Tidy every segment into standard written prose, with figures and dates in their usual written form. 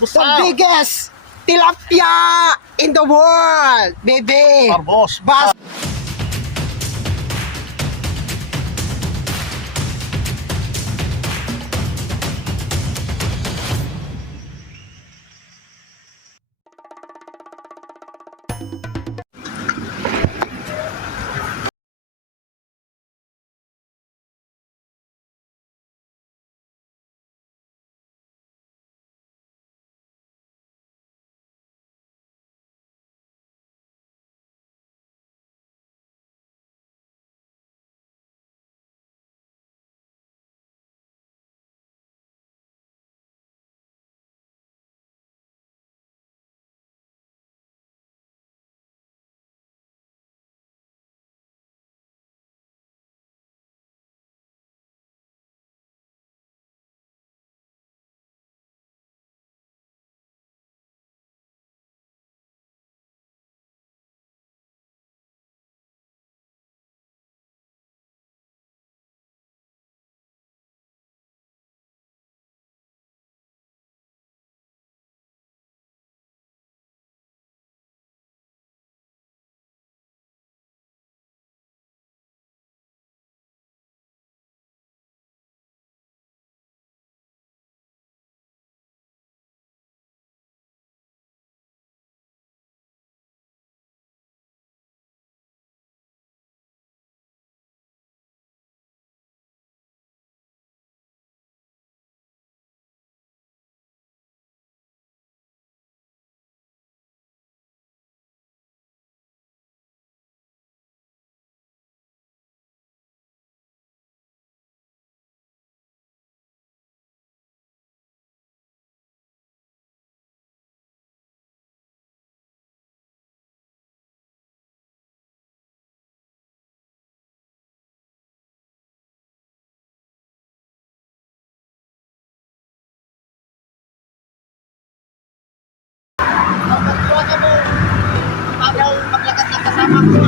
The biggest tilapia in the world, baby. Barbos. Bas maglakad na kasama ko.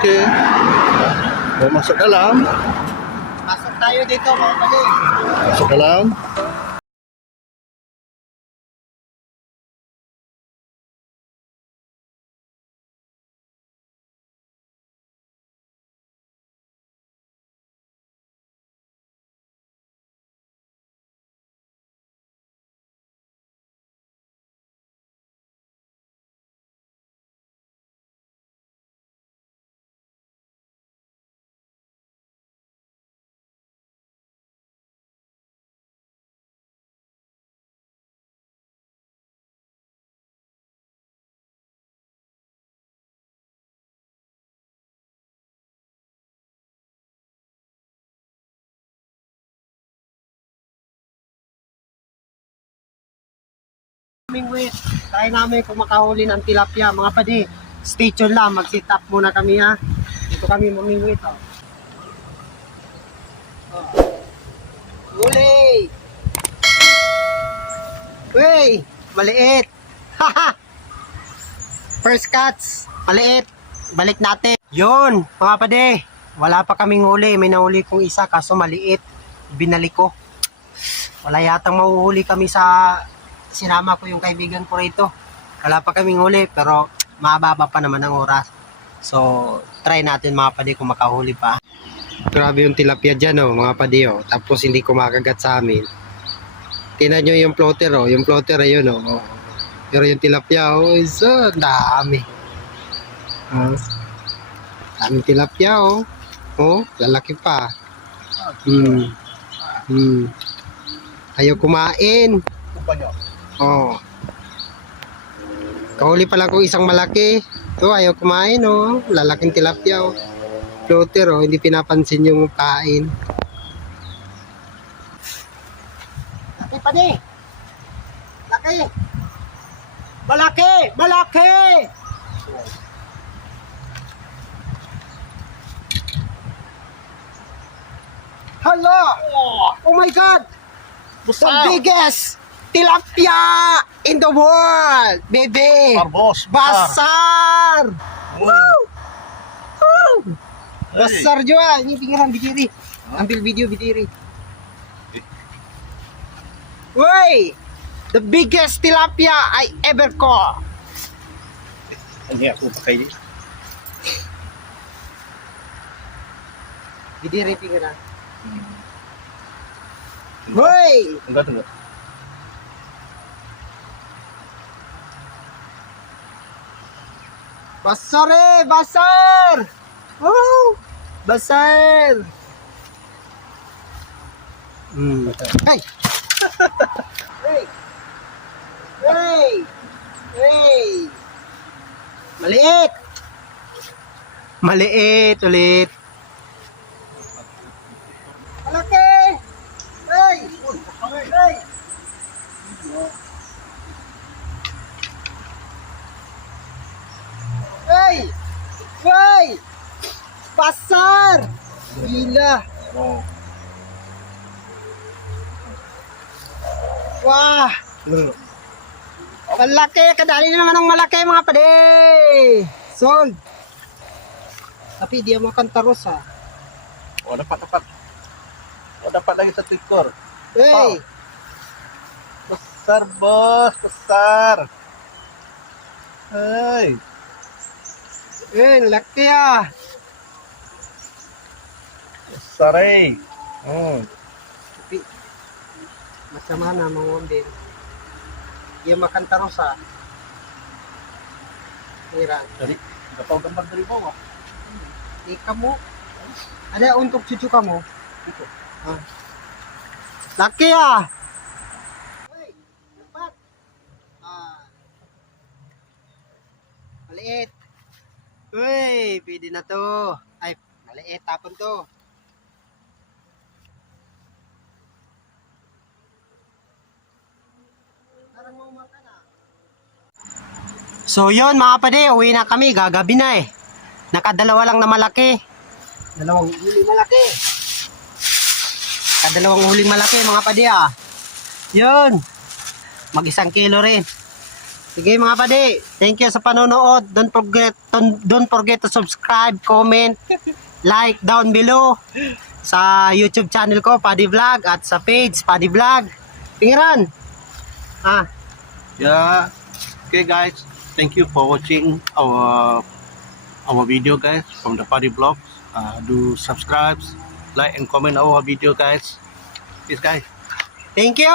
Okay. Masuk dalam. Pasok tayo dito mga pali. Masuk dalam. Mingwit, tayo namin kung makahuli ng tilapia. Mga padi, stay tuned lang. Mag-sit up muna kami ha. Dito kami mamingwit. Oh. Huli! Wey! Maliit! Haha! First catch! Maliit! Balik natin. Yun! Mga padi, wala pa kaming huli. May nahuli kong isa kaso maliit. Binalik ko. Wala yatang mahuhuli kami sa sinama ko yung kaibigan ko rito. Wala pa kaming huli pero mababa pa naman ang oras. So, try natin mga padi kung makahuli pa. Grabe yung tilapia dyan oh, mga padi oh. Tapos hindi kumakagat sa amin. Tingnan nyo yung floater oh. Yung floater ayun oh. Pero yung tilapia oh, isa, dami. Daming tilapia oh. Oh, lalaki pa. Ayaw kumain. Oh. Kahuli pala ko isang malaki. Ito, ayaw kumain, oh. Lalaking tilapia, oh. Floater, oh. Hindi pinapansin yung kain. Laki pa di. Laki. Malaki! Malaki! Hala! Oh my God! The biggest tilapia in the world, baby! Barbos! Basar! Woo! Woo! Basar juga. Ini pinggiran bidiri. Ambil video bidiri. Woi! The biggest tilapia I ever caught. Ini aku pakai ini. Bidiri pinggiran. Woi! Enggak. Basar basar! Oh! Basar! Hey! Hey! Hey! Hey! Maliit! Maliit ulit. Malaki! Hey! Hey! Hey! Hey! Pasar! Gila! Wah! Malaki! Kadali na naman ng malaki mga pade! Sold! Tapi dia makan terus ah. Oh, dapat. Oh, dapat lagi satu ekor. Hey! Besar, bos, besar. Hei. Laki ah! Besar, Tapi macam mana mau ambil? Dia makan terus ah. Kira. Jadi, nggak tahu tempat dari bawah. Kamu ada untuk cucu kamu? Itu. Laki ah. Hey, dapat. Maliit. Uy, pwede na to. Ay, maliit. Tapon to. So yun mga pade, uwi na kami. Gagabi na eh. Nakadalawa lang na malaki. Dalawang huling malaki. Kadalawang huling malaki mga pade ah. Yun. Mag-1 kilo rin. Sige mga pade, thank you sa panonood. Don't forget to subscribe, comment, like down below sa YouTube channel ko, Paddy Vlog, at sa page, Paddy Vlog. Pingiran. Yeah. Okay, guys. Thank you for watching our video, guys, from the Paddy Vlogs. Do subscribe, like, and comment our video, guys. Peace, guys. Thank you.